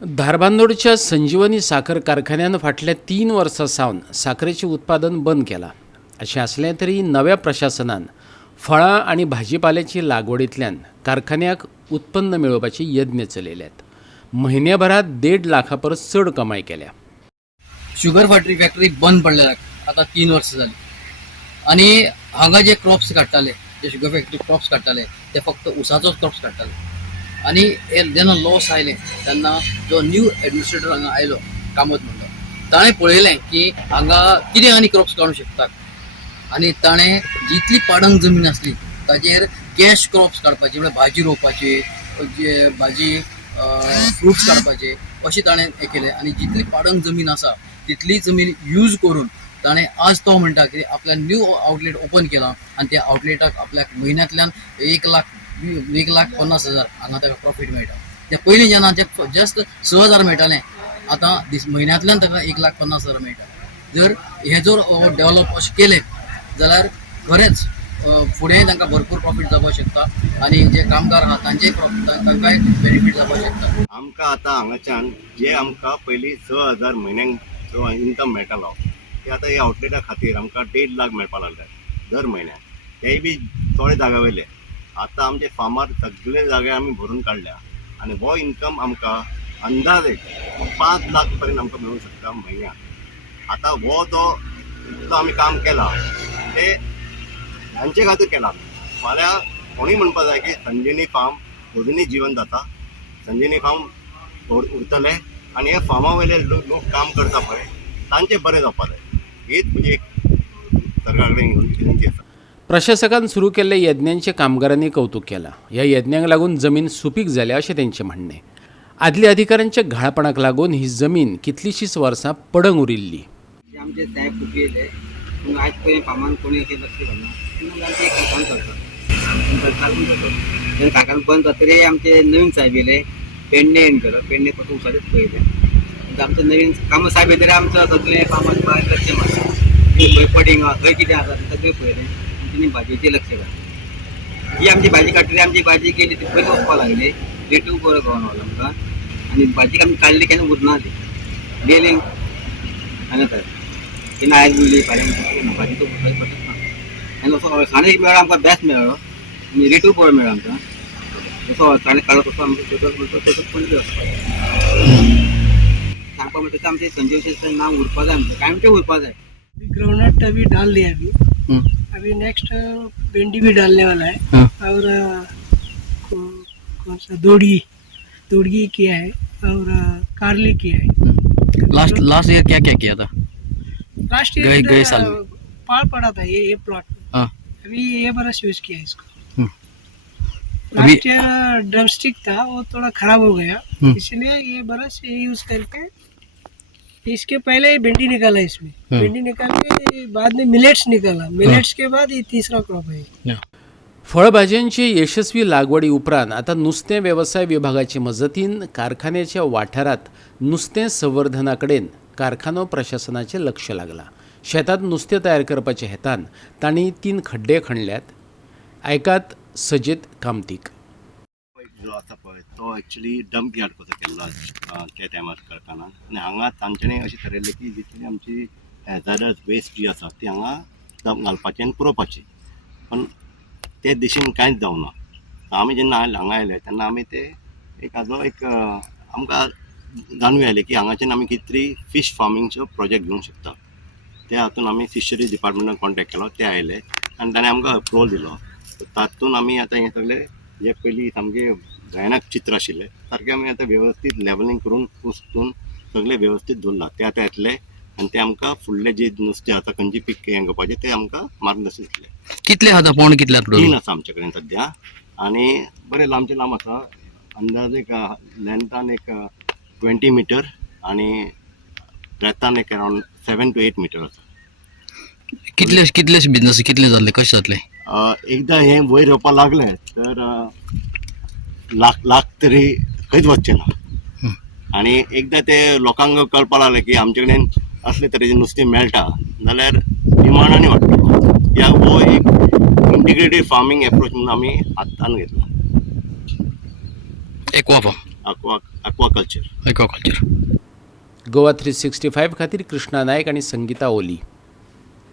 धारबांदोडच्या संजीवनी साखर कारखान्यानं फाटल्या 3 वर्सां सावन साखरेचें उत्पादन बंद केलां. अशें आसलें तरी नव्या प्रशासनान फळां आनी भाजीपाल्याची लागवडींतल्यान कारखान्याक उत्पन्न मेळोवपाचे यत्न चलयल्यात. म्हयन्याभरात 1.5 लाखा परस चड कमाई केल्या. शुगर फॅक्टरी बंद पडल्या आता 3 वर्सां जाली आणि हांगा जे क्रॉप्स काडटाले, जे शुगर फॅक्टरी क्रॉप्स काडटाले ते फक्त उसाचो क्रॉप्स काडटाले आणि जेन्ना लॉस आयले तेन्ना जो न्यू एडमिनिस्ट्रेटर हांगा आयलो कामत म्हणलो ताणें पळयलें की हांगा कितें आनी क्रॉप्स काडूंक शकतात आणि ताणें जितली पाडंग जमीन आसली ताजेर कॅश क्रॉप्स काडपाचे, म्हणजे भाजी रोवपाची, जे भाजी फ्रुट्स काडपाचे अशें ताणें हें केलें. आणि जितली पाडंग जमीन आसा तितली जमीन यूज करून ताणें आज तो म्हणटा की आपल्या न्यू आउटलेट ओपन केला आणि त्या आउटलेटाक आपल्याक म्हयन्यांतल्यान 1,50,000 हांगा ताका प्रॉफीट मेळटा. ते पयलीं जेन्ना जस्ट 6,000 मेळटालें, आतां म्हयन्यांतल्यान ताका 1,50,000 मेळटा. जर हे जर डेव्हलप अशें केलें जाल्यार खरेंच फुडें तांकां भरपूर प्रॉफीट जावपाक शकता आणि जे कामगार आहात तांचेय तांकांय बेनिफीट जावपाक शकता. आमकां आतां हांगाच्यान जे आमकां पयलीं 6,000 म्हयन्याक इन्कम मेळटालो ते आतां ह्या आउटलेटा खातीर आमकां 1.5 लाख मेळपाक लागले दर म्हयन्याक. तेय बी थोडे जाग्या वयले. आतां आमचे फार्मार सगळे जागे आमी भरून काडल्या आनी हो इन्कम आमकां अंदाजे 5 लाख पर्यंत आमकां मेळूंक शकता म्हयन्याक. आतां हो जो आमी काम केलां ते ह्यांचे खातीर केलां. फाल्यां कोणूय म्हणपाक जाय की संजिवनी फार्म अजुनूय जिवंत जाता, संजिवनी फार्म उरतले आनी हे फार्मा वयले लोक काम करता पळय तांचें बरें जावपाक जाय. हीच म्हणजे एक सरकार कडेन विनंती आसा. प्रशासकान सुरू केल्ल्या यज्ञांचे कामगारांनी कौतुक केलां. ह्या यज्ञांक लागून जमीन सुपीक जाल्या अशें तेंचें म्हणणें. आदल्या अधिकाऱ्यांच्या घाळपणाक लागून ही जमीन कितलीशींच वर्सां पडंग उरिल्ली. आमचे साहेब खूप येले पूण आज पळय फार्मान कोणी अशें लक्ष घालना. म्हणून आमचे एक काम करता काकान बंद जाता तरी आमचे नवीन साहेब येले, पेडणे एंटर पेडणे फक्त उसाचेच पळयले. आमचे नवीन काम साहेब येतरी आमचं सगळे फार्मान भायर लक्ष मारता. खंय पडींग आहा खंय कितें आसा तें सगळें पळयलें आनी तेणी भाजयेचेर लक्ष घातलें. ही आमची भाजी काडटली, आमची भाजी गेली ती खंय वचपाक लागली, रेटूय बरो कळना आमकां. आनी भाजी आमी काडली केन्ना उरना ती गेली हांगा तर केन्ना आयज उरली फाल्यां भाजी तो उरपाची पडटा ना. आनी असो अळसाणे एक मेळ्ळो आमकां बेस्ट मेळ्ळो आनी रेटूय बरो मेळ्ळो आमकां. असो अळसाणे काडप असो आमकां पडलो सांगपा म्हणटा तशें आमचें संजीव शेटचें नांव उरपा जाय, आमचें कायमचें उरपा जाय. ग्राउंडनट अभी डाल दिया अभी नेक्स्ट भिंडी भी डालने वाला है और कौन सा दोड़गी किया है और कारले किया है. लास्ट ईयर क्या क्या किया था? लास्ट गए ईयर साल में पार पड़ा था ये प्लॉट में. हाँ. अभी ये बरस यूज किया है इसको. अभी लास्ट ईयर ड्रमस्टिक था वो थोड़ा खराब हो गया, इसलिए ये बरस ये यूज करके इसके पहले ये भिंडी निकाला इसमें. भिंडी निकाल के बाद में मिलेट्स निकाला. मिलेट्स के बाद ये तीसरा क्रॉप है. फळभाज्यांची यशस्वी लागवडी उपरांत आता नुस्तें वेवसाय विभागाचे मजतीन कारखान्याच्या वाठारात नुस्तें संवर्धनाकडेन कारखानो प्रशासनाचे लक्ष लागला. शेतात नुस्तें तयार करपाच्या हेतान तांणी 3 खड्डे खणल्यात. ऐकात सजेत कामतीक. जो आसा पळय तो एक्चुली डंप यार्ड कसो केल्लो त्या टायमार करताना आनी हांगा तांच्यांनी अशें थारायलें की जितली आमची हॅजार्डस वेस्ट जी आसा ती हांगा घालपाची आनी पुरोवपाची. पण ते दिशेन कांयच जावना. आमी जेन्ना हांगा आयले तेन्ना आमी ते एक हाजो एक आमकां जाणवी आयलें की हांगाच्यान आमी कितें तरी फीश फार्मिंगचो प्रोजेक्ट घेवंक शकता. त्या हातून आमी फिशरीज डिपार्टमेंटान कॉन्टेक्ट केलो, ते आयले आनी ताणें आमकां अप्रुवल दिलो. तातूंत आमी आतां हें सगळें जे पयलीं सामकें भयानक चित्र आशिल्लें सारकें आमी आतां वेवस्थीत लेवलिंग करून पुसून सगळें वेवस्थीत दवरलां. ते आतां येतले आनी ते आमकां फुडलें जें नुस्तें आतां खंयची पीक हें करपाचें तें आमकां मार्गदर्शन दितलें. कितले आहा पोंड कितले 3 आसा आमचे कडेन सद्या आनी बरें लांबचे लांब आसा. अंदाज एक लेंथान एक 20 मीटर आनी ब्रेथान एक अरावंड 7 to 8 मीटर आसा. कितले बिजनेस कितले जातले कशें जातले? एकदां हें वयर येवपाक लागलें तर लाख तरी खंयच वचचें ना. आनी एकदां ते लोकांक कळपाक लागलें की आमचे कडेन असले तरेचें नुस्तें मेळटा जाल्यार डिमांड आनी वाडटलो. ह्या हो एक इंटिग्रेटेड फार्मिंग एप्रोच म्हणून आमी हातान घेतला. Aqua farm aquaculture. Aquaculture. Goa 365 खातीर कृष्णा नायक आनी संगीता ओली.